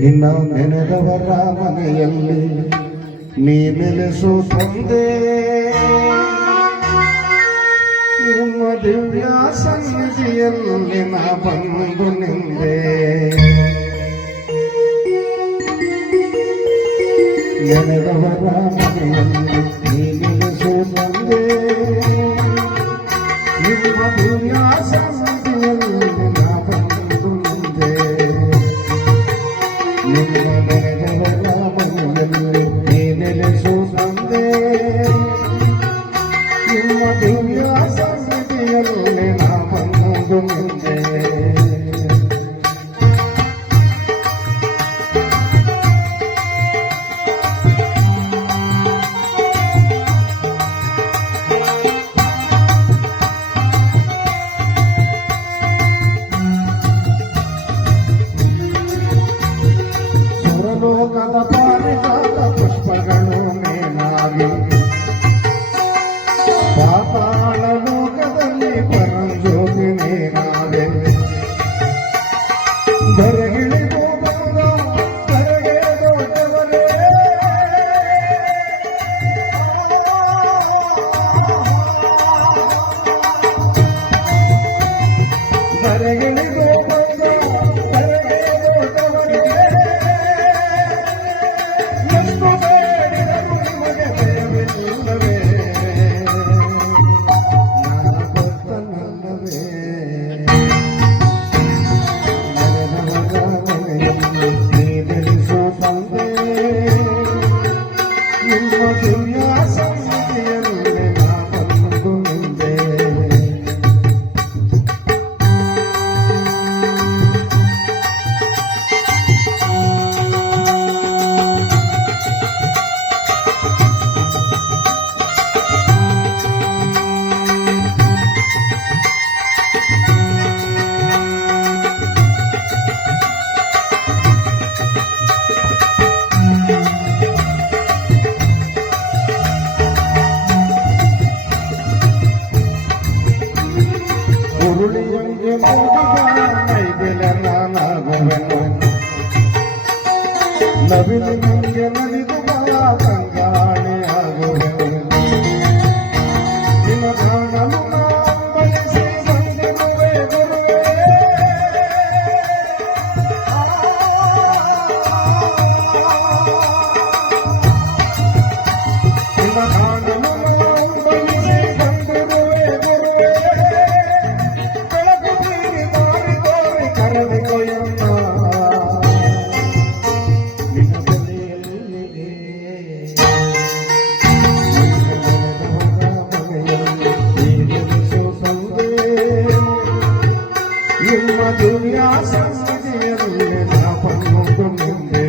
ನಿನ್ನ ನೆನೆದವರ ಮನೆಯಲ್ಲಿ ನೀ ನೆಲೆಸು ತಂದೆ. ನಿಮ್ಮ ದಿವ್ಯ ಸನ್ನಿಧಿಯಲ್ಲಿ ನಾ ಬಂದು ನಿಂದೆ. ನೆನೆದವರ ಮನೆಯಲ್ಲಿ ನೀ ನೆಲೆಸು ತಂದೆ. ನಿಮ್ಮ ದಿವ್ಯ ಸನ್ನಿಧಿಯಲ್ಲಿ ನಾ ಬಂದು ನಿಂದೆ. ನಿಮ್ಮ ನೆನೆದವರ ಮನೆಯಲ್ಲಿ ನೀ ನೆಲೆಸು ತಂದೆ. ನಿಮ್ಮ ದಿವ್ಯ ಸನ್ನಿಧಿಯಲ್ಲಿ ನಾ ಬಂದು ನಿಂದೆ. ಲೋಕದ ಪಾರಿಜಾತ ಪುಷ್ಪಗಳು ಮೇಲಾಗಿ ಪಾತಾಳ ಲೋಕದಲ್ಲಿ ಪರಂಜ್ಯೋತಿ ನೀನಾದೆ. ಬರಗಿಳಿದು ಬಂದ ಬರಗೆ ದೊಡ್ಡವರೇ, ಬರಗಿಳಿದು ಬಂದ ಬರಗೆ ದೊಡ್ಡವರೇ, ಉರುಳಿಯಂಗೆ ನೈದಿಲ ನಾನಾಗುವೆನು. ನವಿಲಿನಂಗೆ ನಲಿದು ಬಲ ಕಂಗಾಳಿ ಆಗುವೆನು. ನಿನ್ನ ಕಾಣಲು ಬಯಸಿ ಬಂದೆನುವೆ ಗುರುವೇ. ನಿನ್ನ ಕಾಣಲು ಬಯಸಿ ಬಂದೆನುವೆ ಗುರುವೇ. ನಿಮ್ಮ ದಿವ್ಯ ಸನ್ನಿಧಿಯಲ್ಲಿ ನಾ ಬಂದು ನಿಂದೆ.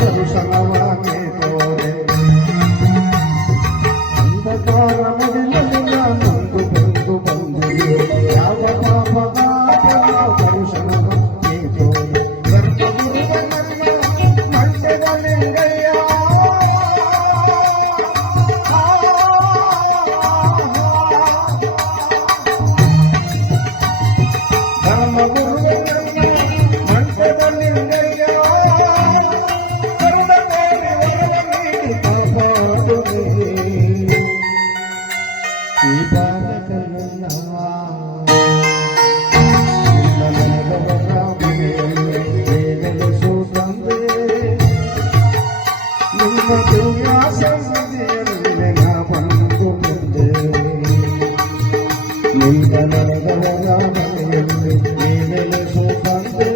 ದರ್ಶನವಾಗೆ ತೋರೆ ಅಂಧಕಾರ ಮುಡಿಲಲ್ಲಿ ಮುಂದು ಬಂದು ಬಂದಿರು. ಯಾವ ಪಾಪದ ದರ್ಶನವಾಗೆ ತೋರೆ ಗರ್ಭಗುರುವ ನನ್ನ ಮಂಡ್ಯದ ಲಿಂಗಯ್ಯ. ಧರ್ಮಗುರುವ ನನ್ನ ಮಂಡ್ಯದ ಲಿಂಗಯ್ಯ. ಈ ಬಾಲಕನನ್ನ ನೆನೆದವರ ಮನೆಯಲ್ಲಿ ನೆಲೆಸು ತಂದೆ. ನಿಮ್ಮ ದಿವ್ಯ ಸನ್ನಿಧಿಯಲ್ಲಿ ನಾ ಬಂದು ನಿಂದೆ. ನಿಮ್ಮ ನೆನೆದವರ ಮನೆಯಲ್ಲಿ ನೆಲೆಸು ತಂದೆ.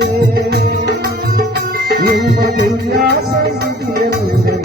ನಿಮ್ಮ ದಿವ್ಯ ಸನ್ನಿಧಿಯಲ್ಲಿ